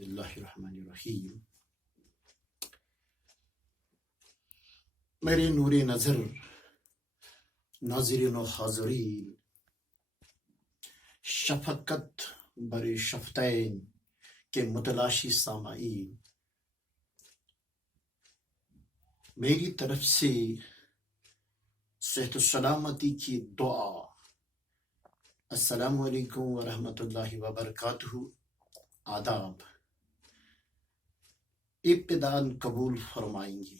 بسم اللہ الرحمن الرحیم. میرے نور نظر ناظرین و حاضرین، شفقت بر شفتین کے متلاشی سامعین، میری طرف سے صحت و سلامتی کی دعا. السلام علیکم ورحمۃ اللہ وبرکاتہ. آداب. ابتداءً قبول فرمائیں گے.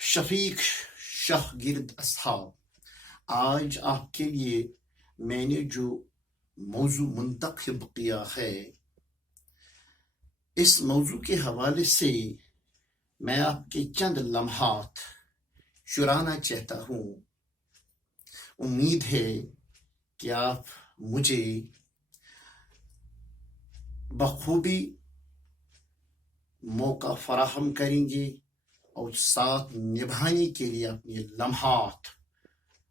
شفیق شاہ گرد اصحاب، آج آپ کے لیے میں نے جو موضوع منتخب کیا ہے، اس موضوع کے حوالے سے میں آپ کے چند لمحات چرانا چاہتا ہوں. امید ہے کہ آپ مجھے بخوبی موقع فراہم کریں گے اور ساتھ نبھانے کے لیے اپنے لمحات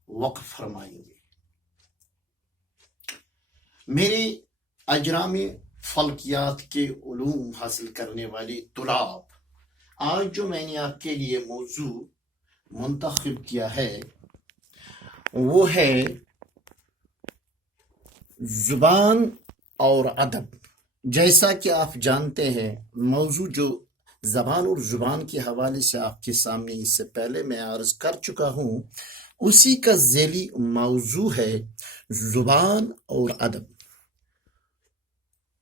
وقف فرمائیں گے. میرے اجرام فلکیات کے علوم حاصل کرنے والے طلاب، آج جو میں نے آپ کے لیے موضوع منتخب کیا ہے وہ ہے زبان اور ادب. جیسا کہ آپ جانتے ہیں، موضوع جو زبان اور زبان کے حوالے سے آپ کے سامنے اس سے پہلے میں عرض کر چکا ہوں، اسی کا ذیلی موضوع ہے زبان اور ادب.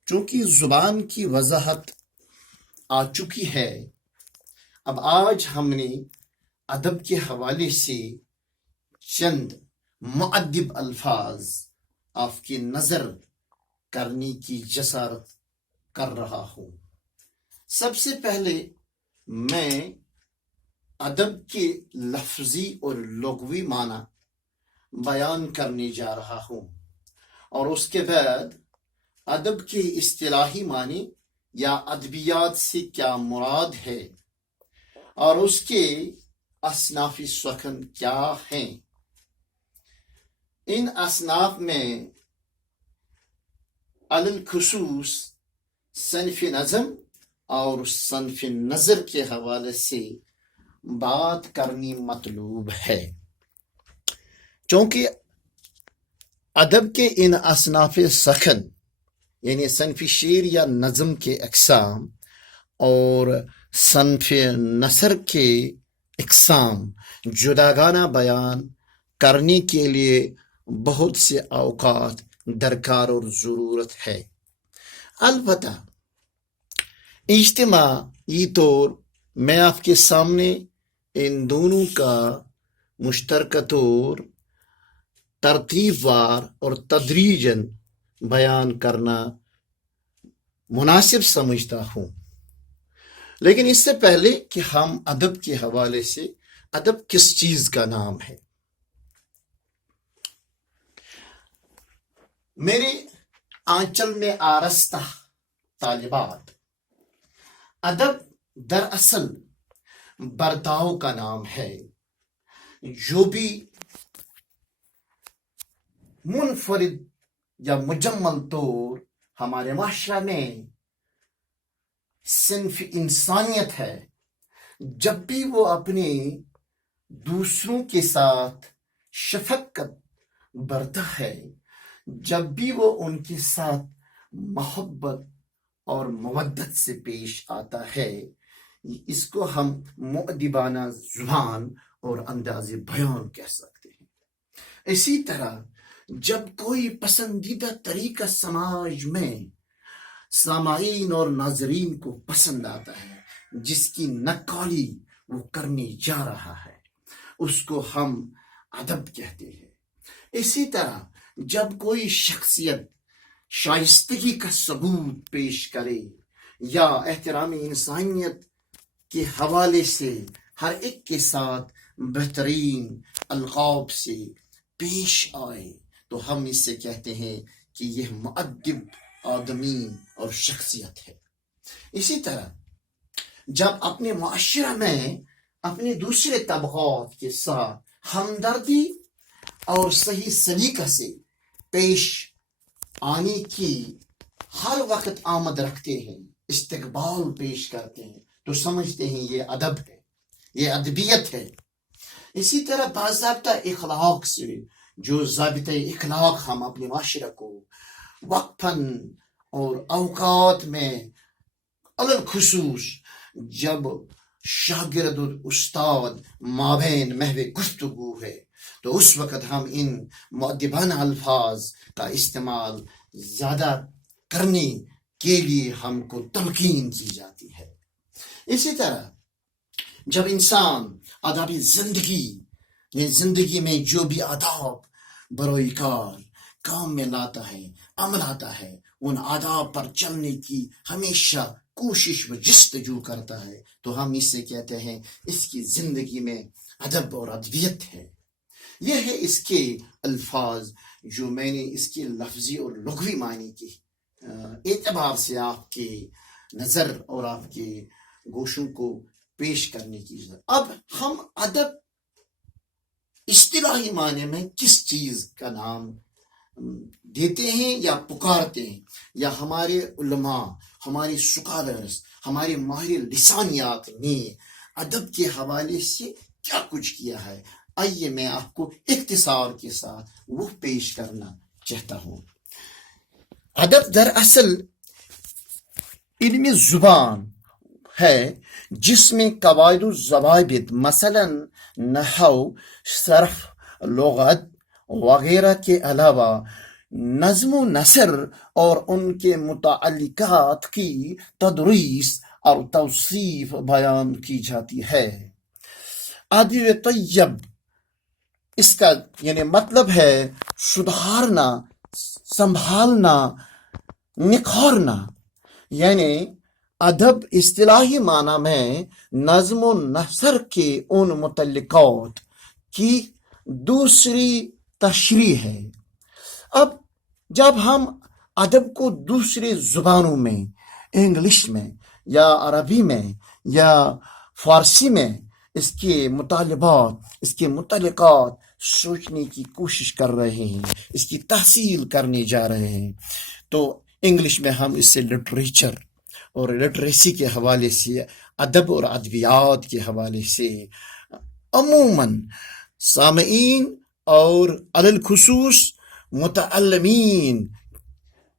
چونکہ زبان کی وضاحت آ چکی ہے، اب آج ہم نے ادب کے حوالے سے چند مؤدب الفاظ آپ کی نظر کرنے کی جسارت کر رہا ہوں. سب سے پہلے میں ادب کے لفظی اور لغوی معنی بیان کرنے جا رہا ہوں، اور اس کے بعد ادب کے اصطلاحی معنی یا ادبیات سے کیا مراد ہے اور اس کے اصناف سخن کیا ہیں. ان اصناف میں الخصوص صنف نظم اور صنف نظر کے حوالے سے بات کرنی مطلوب ہے. چونکہ ادب کے ان اصناف سخن یعنی صنف شعر یا نظم کے اقسام اور صنف نثر کے اقسام جداگانہ بیان کرنے کے لیے بہت سے اوقات درکار اور ضرورت ہے. البتہ اجتماعی طور میں آپ کے سامنے ان دونوں کا مشترکہ طور ترتیب وار اور تدریجاً بیان کرنا مناسب سمجھتا ہوں. لیکن اس سے پہلے کہ ہم ادب کے حوالے سے، ادب کس چیز کا نام ہے، میرے آنچل میں آرستہ طالبات، ادب دراصل برتاؤ کا نام ہے جو بھی منفرد یا مجمل طور ہمارے معاشرہ میں صنف انسانیت ہے، جب بھی وہ اپنے دوسروں کے ساتھ شفقت برتا ہے، جب بھی وہ ان کے ساتھ محبت اور مودت سے پیش آتا ہے، اس کو ہم مؤدبانہ زبان اور انداز بیان کہہ سکتے ہیں. اسی طرح جب کوئی پسندیدہ طریقہ سماج میں سامعین اور ناظرین کو پسند آتا ہے، جس کی نقالی وہ کرنے جا رہا ہے، اس کو ہم ادب کہتے ہیں. اسی طرح جب کوئی شخصیت شائستگی کا ثبوت پیش کرے یا احترام انسانیت کے حوالے سے ہر ایک کے ساتھ بہترین القاب سے پیش آئے، تو ہم اس سے کہتے ہیں کہ یہ مؤدب آدمی اور شخصیت ہے. اسی طرح جب اپنے معاشرہ میں اپنے دوسرے طبقات کے ساتھ ہمدردی اور صحیح سلیقہ سے پیش آنے کی ہر وقت آمد رکھتے ہیں، استقبال پیش کرتے ہیں، تو سمجھتے ہیں یہ ادب ہے، یہ ادبیت ہے۔ اسی طرح باضابطہ اخلاق سے، جو ضابطۂ اخلاق ہم اپنے معاشرہ کو وقفاً اور اوقات میں الخصوص جب شاگرد اور استاد مابین محو گفتگو ہے تو اس وقت ہم ان مؤدبانہ الفاظ کا استعمال زیادہ کرنے کے لیے ہم کو تلقین کی جاتی ہے۔ اسی طرح جب انسان آدابی زندگی میں جو بھی آداب بروئے کار کام میں لاتا ہے، عمل آتا ہے، ان آداب پر چلنے کی ہمیشہ کوشش و جستجو کرتا ہے، تو ہم اس سے کہتے ہیں اس کی زندگی میں ادب اور ادبیت ہے۔ یہ ہے اس کے الفاظ جو میں نے اس کے لفظی اور لغوی معنی کی اعتبار سے آپ کے نظر اور آپ کے گوشوں کو پیش کرنے کی ضرورت۔ اب ہم ادب اصطلاحی معنی میں کس چیز کا نام دیتے ہیں یا پکارتے ہیں، یا ہمارے علماء، ہمارے سکالرز، ہمارے ماہر لسانیات نے ادب کے حوالے سے کیا کچھ کیا ہے، آئیے میں آپ کو اختصار کے ساتھ وہ پیش کرنا چاہتا ہوں۔ ادب دراصل علم زبان ہے جس میں قواعد و ضوابط مثلا نحو، صرف، لغت وغیرہ کے علاوہ نظم و نثر اور ان کے متعلقات کی تدریس اور توصیف بیان کی جاتی ہے۔ ادب طیب اس کا یعنی مطلب ہے سدھارنا، سنبھالنا، نکھارنا، یعنی ادب اصطلاحی معنی میں نظم و نثر کے ان متعلقات کی دوسری تشریح ہے۔ اب جب ہم ادب کو دوسرے زبانوں میں، انگلش میں یا عربی میں یا فارسی میں اس کے مطالبات، اس کے متعلقات سوچنے کی کوشش کر رہے ہیں، اس کی تحصیل کرنے جا رہے ہیں، تو انگلش میں ہم اس سے لٹریچر اور لٹریسی کے حوالے سے، ادب اور ادبیات کے حوالے سے عموماً سامعین اور الخصوص متعلمین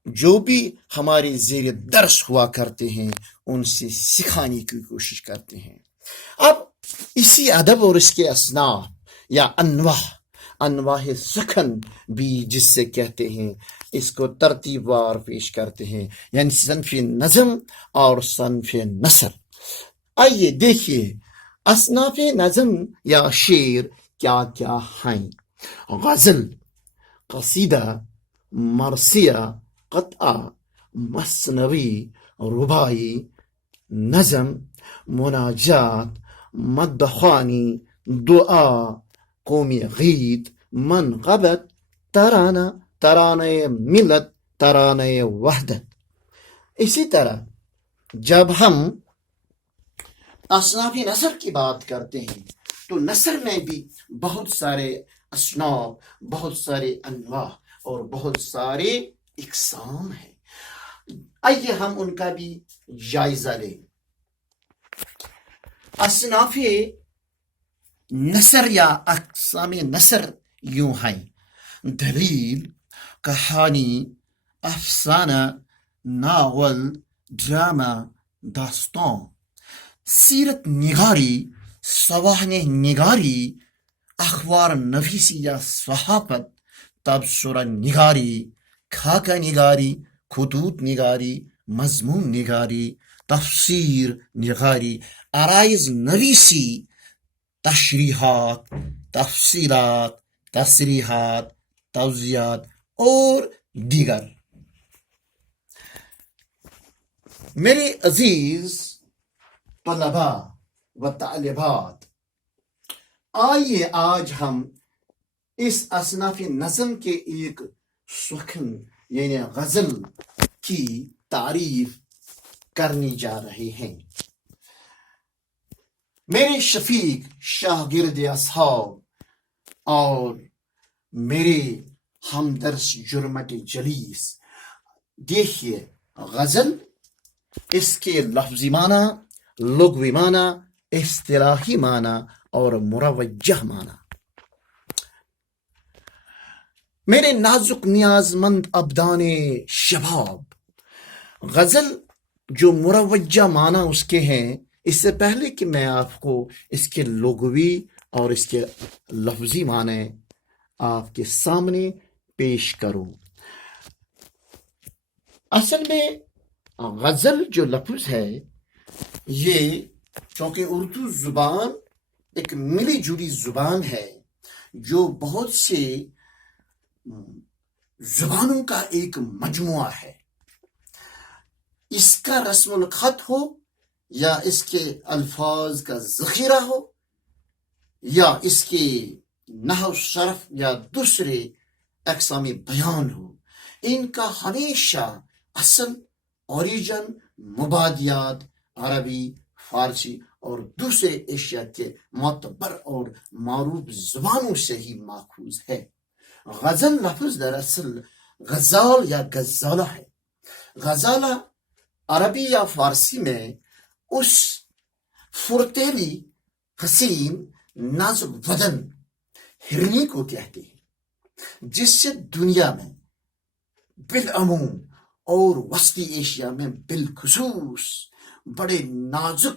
جو بھی ہمارے زیر درس ہوا کرتے ہیں ان سے سکھانے کی کوشش کرتے ہیں۔ اب اسی ادب اور اس کے اصناف یا انواع سخن بھی جس سے کہتے ہیں، اس کو ترتیب وار پیش کرتے ہیں، یعنی صنف نظم اور صنف نثر۔ آئیے دیکھیے اصناف نظم یا شعر کیا کیا ہیں۔ غزل، قصیدہ، مرثیہ، قطعہ، مثنوی، رباعی، نظم، مناجات، مدخوانی، دعا، قومی گیت، منقبت، ترانہ، ترانہ ملت، ترانہ وحدت۔ اسی طرح جب ہم اصناف نثر کی بات کرتے ہیں تو نثر میں بھی بہت سارے اصناف، بہت سارے انواع اور بہت سارے اقسام ہیں۔ آئیے ہم ان کا بھی جائزہ لیں۔ اصناف نثر یا اقسام نثر یوں ہیں: دلیل، کہانی، افسانہ، ناول، ڈرامہ، داستان، سیرت نگاری، سوانح نگاری، اخبار نویسی یا صحافت، تبصرہ نگاری، خاکہ نگاری، خطوط نگاری، مضمون نگاری، تفسیر نگاری، عرائض نویسی، تشریحات، تفصیلات، تصریحات، توضیحات اور دیگر۔ میرے عزیز طلباء و طالبات، آئیے آج ہم اس اصناف نظم کے ایک سخن یعنی غزل کی تعریف کرنے جا رہے ہیں۔ میرے شفیق شاگرد اصحاب اور میرے ہمدرس جرمٹ جلیس دیکھیے غزل اس کے لفظی معنی، لغوی معنی، اصطلاحی معنی اور مروجہ معنی۔ میرے نازک نیاز مند ابدان شباب، غزل جو مروجہ معنی اس کے ہیں، اس سے پہلے کہ میں آپ کو اس کے لغوی اور اس کے لفظی معنی آپ کے سامنے پیش کروں، اصل میں غزل جو لفظ ہے یہ چونکہ اردو زبان ایک ملی جلی زبان ہے جو بہت سے زبانوں کا ایک مجموعہ ہے، اس کا رسم الخط ہو یا اس کے الفاظ کا ذخیرہ ہو یا اس کے نحو صرف یا دوسرے اقسام بیان ہو، ان کا ہمیشہ اصل اوریجن مبادیات عربی، فارسی اور دوسرے ایشیا کے معتبر اور معروف زبانوں سے ہی ماخوذ ہے۔ غزل لفظ دراصل غزال یا غزالہ ہے۔ غزالہ عربی یا فارسی میں اس فرتیلی، حسین، نازک بدن ہرنی کو کہتے ہیں جس سے دنیا میں بالعموم اور وسطی ایشیا میں بالخصوص بڑے نازک،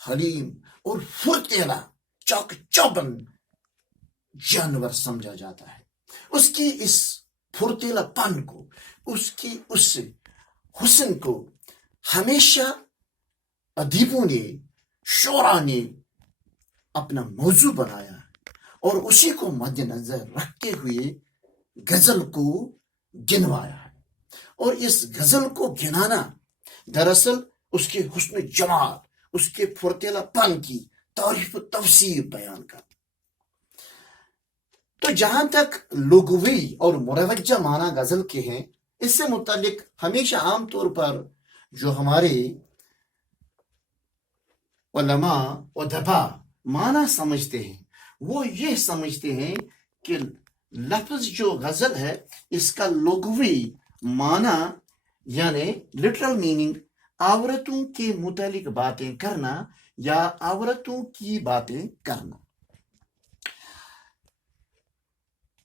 حلیم اور فرتیلا، چاک چوبند جانور سمجھا جاتا ہے۔ اس کی اس فرتیلا پن کو، اس کی اس حسن کو ہمیشہ ادیبوں نے، شعراء نے اپنا موضوع بنایا اور اسی کو مد نظر رکھتے ہوئے غزل کو گنوایا ہے۔ اور اس غزل کو گنانا دراصل اس کے حسن جمال، اس کے فرتیلا پن کی تعریف و توصیف بیان کرنا۔ تو جہاں تک لغوی اور مروجہ معنی غزل کے ہیں، اس سے متعلق ہمیشہ عام طور پر جو ہمارے علماء ادبا معنی سمجھتے ہیں وہ یہ سمجھتے ہیں کہ لفظ جو غزل ہے اس کا لغوی معنی یعنی لٹرل میننگ عورتوں کے متعلق باتیں کرنا یا عورتوں کی باتیں کرنا۔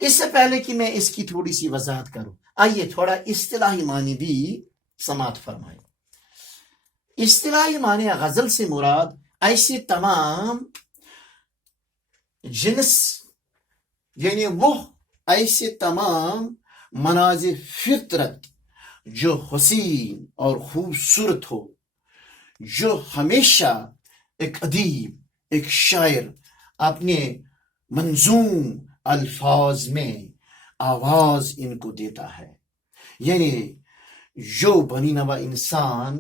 اس سے پہلے کہ میں اس کی تھوڑی سی وضاحت کروں، آئیے تھوڑا اصطلاحی معنی بھی سماعت فرمائیں۔ اصطلاحی معنی غزل سے مراد ایسے تمام جنس یعنی وہ ایسے تمام مناظر فطرت جو حسین اور خوبصورت ہو، جو ہمیشہ ایک ادیب، ایک شاعر اپنے منظوم الفاظ میں آواز ان کو دیتا ہے، یعنی جو بنی نوا انسان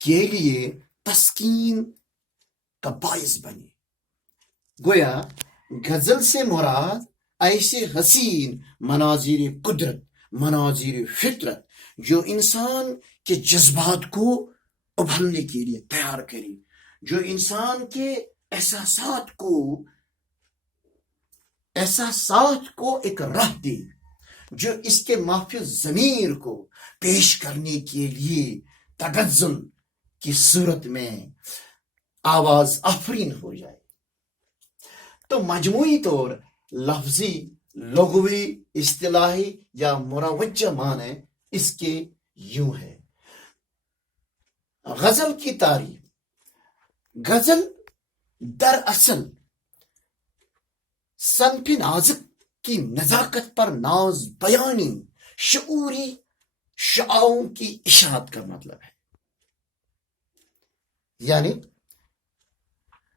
کے لیے تسکین کا باعث بنے۔ گویا غزل سے مراد ایسے حسین مناظر قدرت، مناظر فطرت جو انسان کے جذبات کو ابھرنے کے لیے تیار کرے، جو انسان کے احساسات کو ایک راہ دے، جو اس کے محفوظ ضمیر کو پیش کرنے کے لیے تغزل کی صورت میں آواز آفرین ہو جائے۔ تو مجموعی طور لفظی، لغوی، اصطلاحی یا مروجہ معنی اس کے یوں ہے۔ غزل کی تعریف، غزل دراصل صنف نازک کی نزاکت پر ناز بیانی، شعوری شعاؤں کی اشاعت کا مطلب ہے۔ یعنی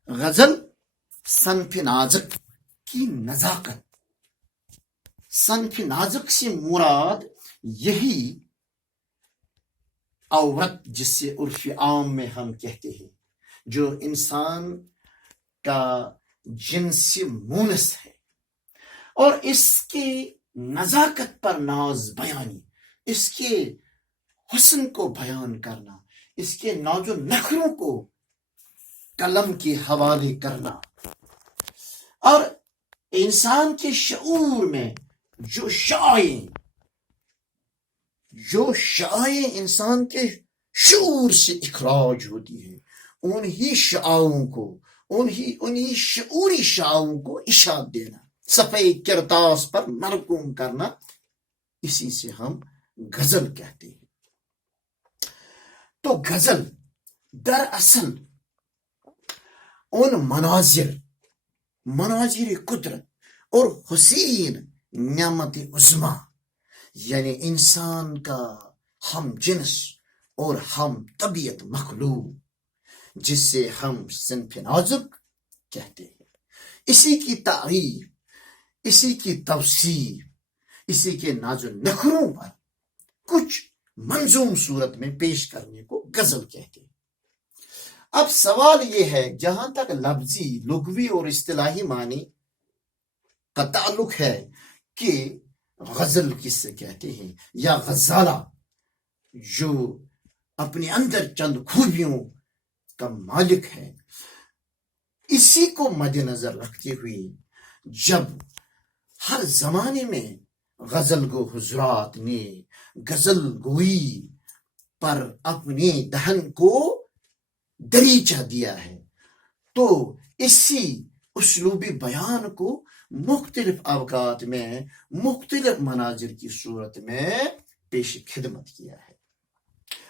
غزل صنف نازک کی نزاکت، صنف نازک سے مراد یہی عورت جس سے عرف عام میں ہم کہتے ہیں، جو انسان کا جنسی مونس ہے، اور اس کی نزاکت پر ناز بیانی، اس کے حسن کو بیان کرنا، اس کے ناز و نخروں کو قلم کے حوالے کرنا، اور انسان کے شعور میں جو شعائیں جو شعائیں انسان کے شعور سے اخراج ہوتی ہے، انہی شعاؤں کو، انہی شعوری شعاؤں کو اشاد دینا، صفحہ کرتاس پر مرقوم کرنا، اسی سے ہم غزل کہتے ہیں۔ تو غزل دراصل ان مناظر قدرت اور حسین نعمت عظما، یعنی انسان کا ہم جنس اور ہم طبیعت مخلوق، جس سے ہم صنف نازک کہتے ہیں، اسی کی تعریف، اسی کی توصیف، اسی کے ناز و نخروں پر کچھ منظوم صورت میں پیش کرنے کو غزل کہتے ہیں۔ اب سوال یہ ہے، جہاں تک لفظی، لغوی اور اصطلاحی معنی کا تعلق ہے کہ غزل کس سے کہتے ہیں، یا غزالہ جو اپنے اندر چند خوبیوں کا مالک ہے، اسی کو مد نظر رکھتے ہوئے جب ہر زمانے میں غزل گو حضرات نے غزل گوئی پر اپنے دہن کو دریچہ دیا ہے، تو اسی اسلوبی بیان کو مختلف اوقات میں مختلف مناظر کی صورت میں پیش خدمت کیا ہے۔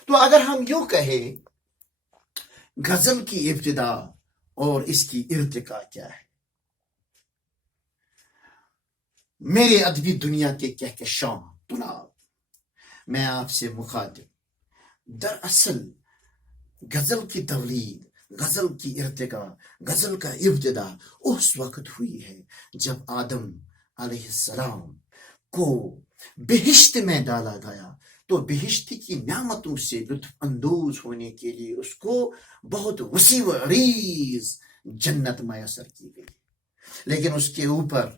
تو اگر ہم یوں کہیں غزل کی ابتدا اور اس کی ارتقا کیا ہے، میرے ادبی دنیا کے کہکشاں طلاب، میں آپ سے مخاطب، دراصل غزل کی تولید، غزل کی ارتقا، غزل کا ابتدا اس وقت ہوئی ہے جب آدم علیہ السلام کو بہشت میں ڈالا گیا، تو بہشت کی نعمتوں سے لطف اندوز ہونے کے لیے اس کو بہت وسیع و عریض جنت میسر کی گئی، لیکن اس کے اوپر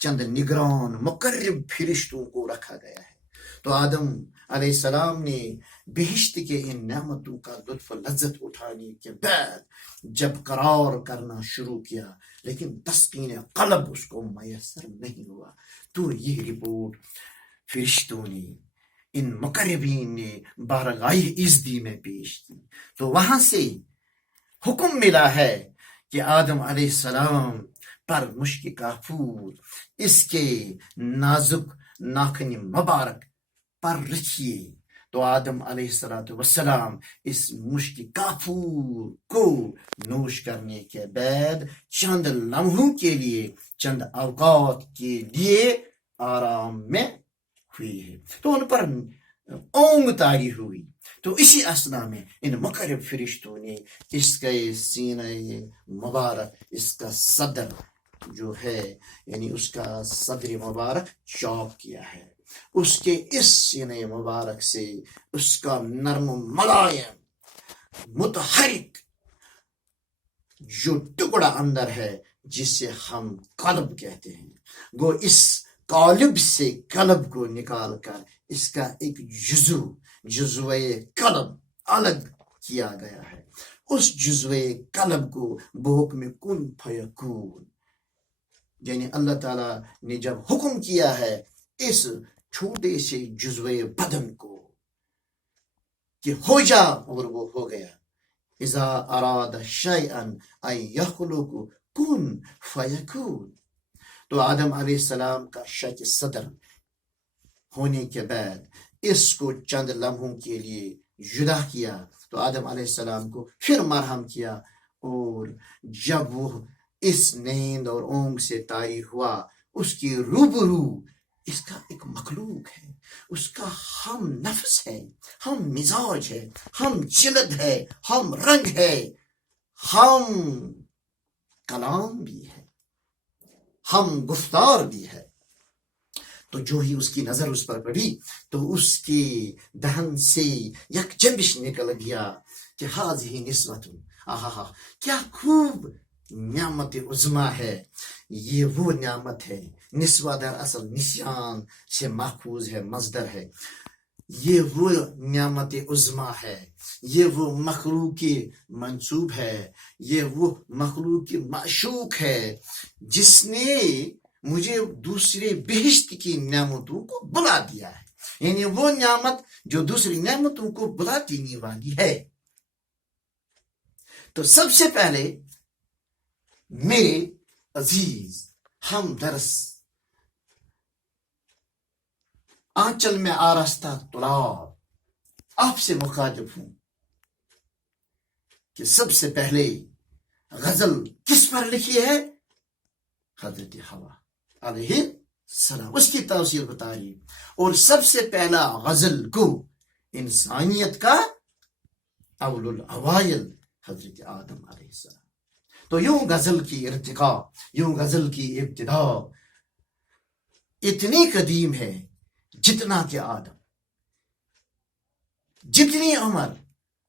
چند نگران مقرب فرشتوں کو رکھا گیا ہے۔ تو آدم علیہ السلام نے بہشت کے ان نعمتوں کا لطف و لذت اٹھانے کے بعد جب قرار کرنا شروع کیا، لیکن تسکین قلب اس کو میسر نہیں ہوا، تو یہ رپورٹ فرشتوں نے، ان مقربین نے بارگاہ عزدی میں پیش کی۔ تو وہاں سے حکم ملا ہے کہ آدم علیہ السلام پر مشک کافور اس کے نازک ناخن مبارک پر رکھیے۔ تو آدم علیہ السلام اس مشک کافور کو نوش کرنے کے بعد چند لمحوں کے لیے، چند اوقات کے لیے آرام میں ہوئی ہے، تو ان پر اونگ طاری ہوئی۔ تو اسی اسنا میں ان مقرب فرشتوں نے اس کا سینہ مبارک، اس کا صدر جو ہے، یعنی اس کا صدر مبارک چاک کیا ہے، اس کے اس سینہ مبارک سے اس کا نرم و ملائم متحرک جو ٹکڑا اندر ہے، جسے ہم قلب کہتے ہیں، گو اس قالب سے قلب کو نکال کر اس کا ایک جزوے قلب الگ کیا گیا ہے۔ اس جزوے قلب کو بحکم کن فیکون، یعنی اللہ تعالیٰ نے جب حکم کیا ہے اس چھوٹے سے جزوے بدن کو کہ ہو جا، اور وہ ہو گیا۔ اذا اراد شیئا ان یخلق کن فیکون۔ تو آدم علیہ السلام کا شک صدر ہونے کے بعد اس کو چند لمحوں کے لیے جدا کیا، تو آدم علیہ السلام کو پھر مرہم کیا، اور جب وہ اس نیند اور اونگ سے طاری ہوا، اس کی روبرو اس کا ایک مخلوق ہے، اس کا ہم نفس ہے، ہم مزاج ہے، ہم جلد ہے، ہم رنگ ہے، ہم کلام بھی ہے، ہم گفتار بھی ہے۔ تو جو ہی اس کی نظر اس پر پڑی، تو اس کے دہن سے یک جنبش نکل گیا کہ حاضی نسوت، آہا کیا خوب نعمت عظما ہے، یہ وہ نعمت ہے۔ نسوہ در اصل نسیان سے ماخوذ ہے، مصدر ہے۔ یہ وہ نعمت عظما ہے، یہ وہ مخلوق منصوب ہے، یہ وہ مخلوق معشوق ہے جس نے مجھے دوسرے بہشت کی نعمتوں کو بلا دیا ہے۔ یعنی وہ نعمت جو دوسری نعمتوں کو بلا دینے والی ہے. تو سب سے پہلے میرے عزیز ہم درس آنچل میں آراستہ طلاب آپ سے مخاطب ہوں کہ سب سے پہلے غزل کس پر لکھی ہے؟ حضرت حوا علیہ السلام، اس کی توسیع بتائی. اور سب سے پہلا غزل کو انسانیت کا اول الاوائل حضرت آدم علیہ السلام. تو یوں غزل کی ارتقا، یوں غزل کی ابتدا اتنی قدیم ہے جتنا کہ آدم، جتنی عمر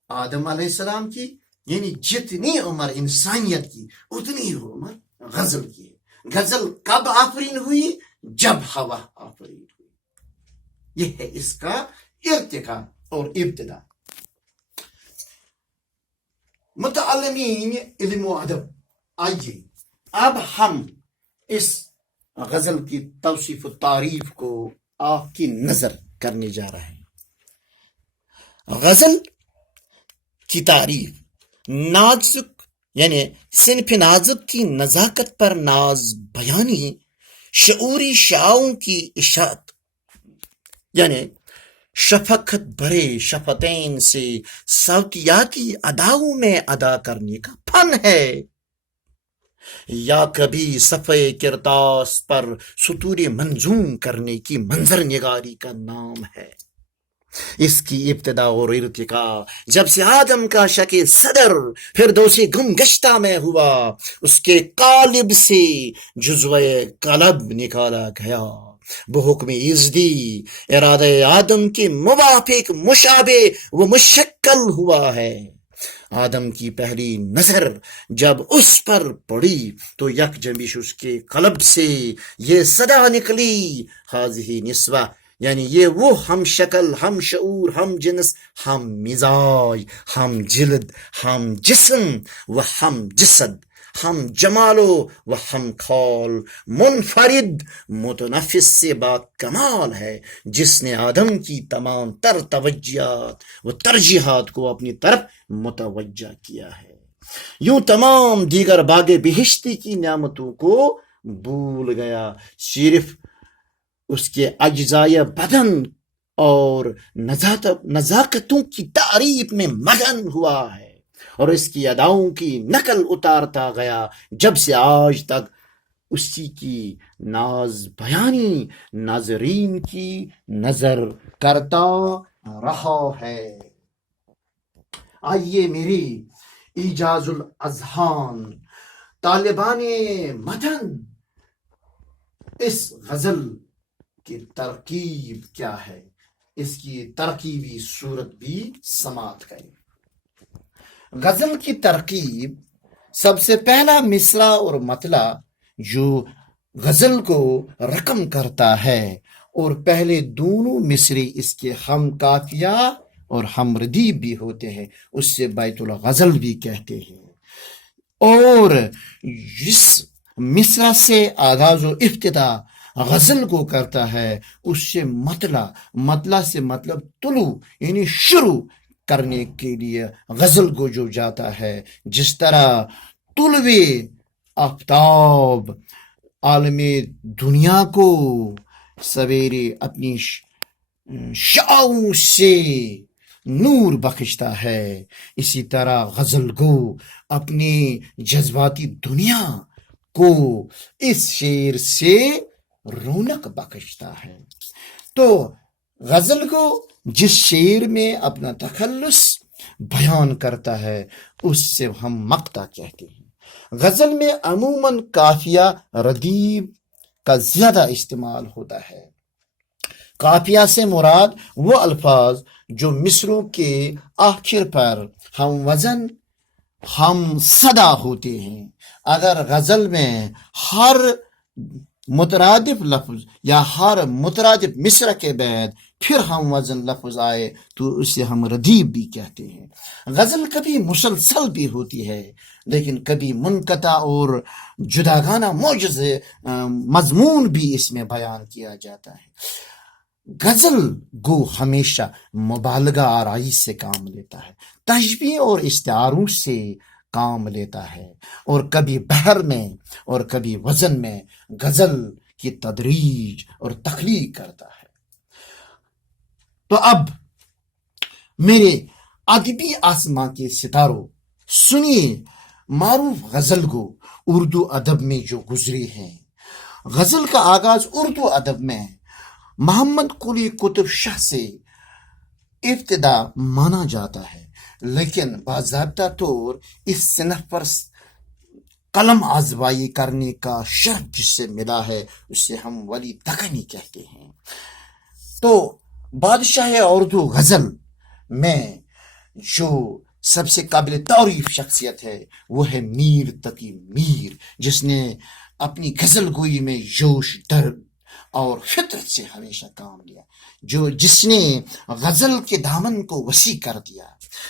آدم علیہ السلام کی، یعنی جتنی عمر انسانیت کی اتنی عمر غزل کی. غزل کب آفرین ہوئی؟ جب ہوا آفرین ہوئی. یہ ہے اس کا ارتقا اور ابتدا. متعلمین علم و ادب، آئیے اب ہم اس غزل کی توصیف و تعریف کو آپ کی نظر کرنے جا رہے ہیں. غزل کی تعریف نازک، یعنی صنف نازک کی نزاکت پر ناز بیانی، شعوری شعاؤں کی اشاعت، یعنی شفقت بھرے شفتین سے صوتیاتی اداؤں میں ادا کرنے کا فن ہے، یا کبھی صفحے کرتاس پر سطور منظوم کرنے کی منظر نگاری کا نام ہے. اس کی ابتدا اور ارتقا جب سے آدم کا شک صدر فردوس گم گشتہ میں ہوا، اس کے قالب سے جزوہ قلب نکالا گیا، بحکم ازدی ارادہ آدم کے موافق مشابہ و مشکل ہوا ہے. آدم کی پہلی نظر جب اس پر پڑی تو یک جنبش اس کے قلب سے یہ صدا نکلی، حاضی نسوہ، یعنی یہ وہ ہم شکل، ہم شعور، ہم جنس، ہم مزاج، ہم جلد، ہم جسم و ہم جسد، ہم جمالو و ہم خال، منفرد متنفس سے با کمال ہے، جس نے آدم کی تمام تر توجہات و ترجیحات کو اپنی طرف متوجہ کیا ہے. یوں تمام دیگر باغ بہشتی کی نعمتوں کو بھول گیا، صرف اس کے اجزائے بدن اور نزاکتوں کی تعریف میں مگن ہوا ہے، اور اس کی اداؤں کی نقل اتارتا گیا، جب سے آج تک اسی کی ناز بیانی ناظرین کی نظر کرتا رہا ہے. آئیے میری ایجاز الاذہان طالبان متن اس غزل کی ترکیب کیا ہے، اس کی ترکیبی صورت بھی سماعت کریں. غزل کی ترکیب، سب سے پہلا مصرع اور مطلع جو غزل کو رقم کرتا ہے، اور پہلے دونوں مصرے اس کے ہم قافیہ اور ہم ردیف بھی ہوتے ہیں، اس سے بیت الغزل بھی کہتے ہیں. اور جس مصرع سے آغاز و ابتدا غزل کو کرتا ہے اس سے مطلع سے مطلب طلوع، یعنی شروع کرنے کے لیے غزل کو جو جاتا ہے. جس طرح طلوع آفتاب عالم دنیا کو سویرے اپنی شعاؤں سے نور بخشتا ہے، اسی طرح غزل کو اپنی جذباتی دنیا کو اس شعر سے رونق بخشتا ہے. تو غزل کو جس شعر میں اپنا تخلص بیان کرتا ہے اس سے ہم مقطع کہتے ہیں. غزل میں عموماً قافیہ ردیف کا زیادہ استعمال ہوتا ہے. قافیہ سے مراد وہ الفاظ جو مصروں کے آخر پر ہم وزن ہم صدا ہوتے ہیں. اگر غزل میں ہر مترادف لفظ یا ہر مترادف مصرع کے بعد پھر ہم وزن لفظ آئے تو اسے ہم ردیف بھی کہتے ہیں. غزل کبھی مسلسل بھی ہوتی ہے لیکن کبھی منقطع اور جداگانہ موجز مضمون بھی اس میں بیان کیا جاتا ہے. غزل گو ہمیشہ مبالغہ آرائی سے کام لیتا ہے، تشبیہ اور استعاروں سے کام لیتا ہے، اور کبھی بحر میں اور کبھی وزن میں غزل کی تدریج اور تخلیق کرتا ہے۔ تو اب میرے ادبی آسماں کے ستاروں، سنیے معروف غزل گو اردو ادب میں جو گزرے ہیں۔ غزل کا آغاز اردو ادب میں محمد قلی قطب شاہ سے ابتدا مانا جاتا ہے، لیکن باضابطہ طور اس صنف پر قلم آزمائی کرنے کا شرف جس سے ملا ہے اسے ہم ولی دکنی کہتے ہیں۔ تو بادشاہ اردو غزل میں جو سب سے قابل تعریف شخصیت ہے وہ ہے میر تقی میر، جس نے اپنی غزل گوئی میں جوش، درد اور فطرت سے ہمیشہ کام لیا، جس نے غزل کے دامن کو وسیع کر دیا۔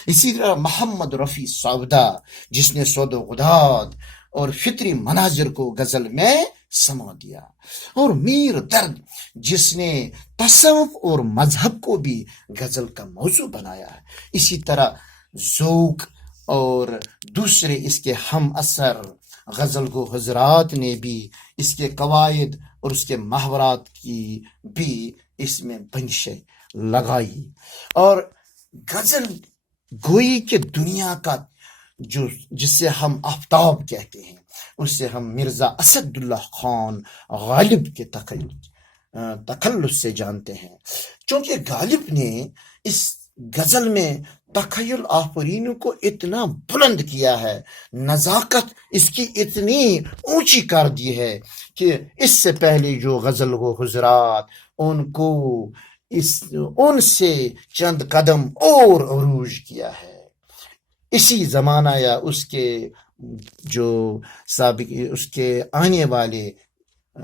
اسی طرح محمد رفیع سعودہ، جس نے سود و غداد اور فطری مناظر کو غزل میں سما دیا، اور میر درد جس نے تصوف اور مذہب کو بھی غزل کا موضوع بنایا ہے۔ اسی طرح ذوق اور دوسرے اس کے ہم اثر غزل کو حضرات نے بھی اس کے قواعد اور اس کے محاورات کی بھی اس میں بنشیں لگائی، اور غزل گوئی کے دنیا کا جس سے ہم آفتاب کہتے ہیں، اس سے ہم مرزا اسد اللہ خان غالب کے تخلص سے جانتے ہیں، چونکہ غالب نے اس غزل میں تخیل آفرینوں کو اتنا بلند کیا ہے، نزاکت اس کی اتنی اونچی کر دی ہے کہ اس سے پہلے جو غزل گو حضرات ان سے چند قدم اور عروج کیا ہے۔ اسی زمانہ یا اس کے جو سابق اس کے آنے والے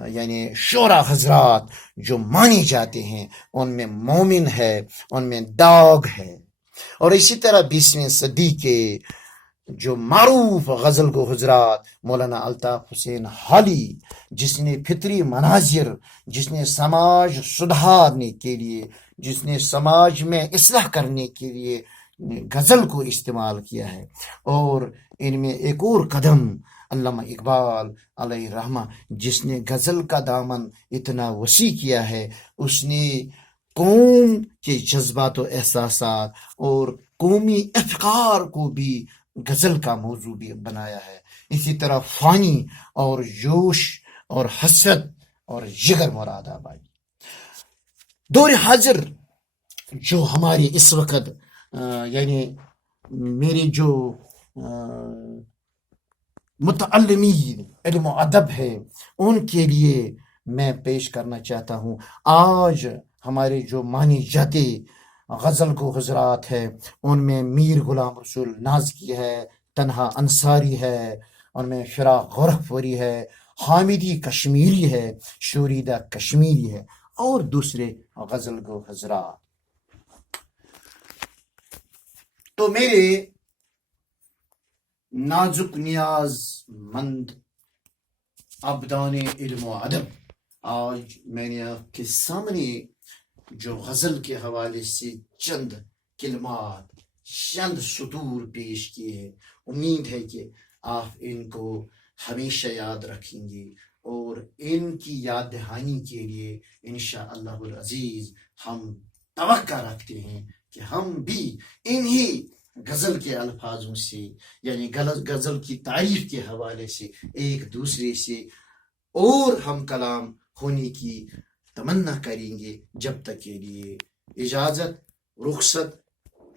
یعنی شعرا حضرات جو مانے جاتے ہیں ان میں مومن ہے، ان میں داغ ہے، اور اسی طرح 20ویں صدی کے جو معروف غزل گو حضرات مولانا الطاف حسین حالی، جس نے فطری مناظر، جس نے سماج سدھارنے کے لیے، جس نے سماج میں اصلاح کرنے کے لیے غزل کو استعمال کیا ہے، اور ان میں ایک اور قدم علامہ اقبال علیہ رحمہ، جس نے غزل کا دامن اتنا وسیع کیا ہے، اس نے قوم کے جذبات و احساسات اور قومی افتخار کو بھی غزل کا موضوع بھی بنایا ہے۔ اسی طرح فانی اور جوش اور حسرت اور جگر مراد آبائی دور حاضر جو ہمارے اس وقت یعنی میرے جو متعلمین علم و ادب ہے ان کے لیے میں پیش کرنا چاہتا ہوں۔ آج ہمارے جو مانی جاتے غزل کو حضرات ہے، ان میں میر غلام رسول نازکی ہے، تنہا انصاری ہے، ان میں فراق غورکھپوری ہے، حامدی کشمیری ہے، شوریدہ کشمیری ہے، اور دوسرے غزل گو حضرات۔ تو میرے نازک نیاز مند ابدان علم و ادب، آج میں نے آپ کے سامنے جو غزل کے حوالے سے چند کلمات، چند سطور پیش کیے ہیں، امید ہے کہ آپ ان کو ہمیشہ یاد رکھیں گے، اور ان کی یاد دہانی کے لیے انشاءاللہ العزیز ہم توقع رکھتے ہیں کہ ہم بھی انہی غزل کے الفاظوں سے یعنی غزل کی تعریف کے حوالے سے ایک دوسرے سے اور ہم کلام ہونے کی تمنا کریں گے۔ جب تک کے لیے اجازت، رخصت،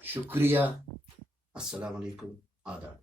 شکریہ، السلام علیکم، آداب۔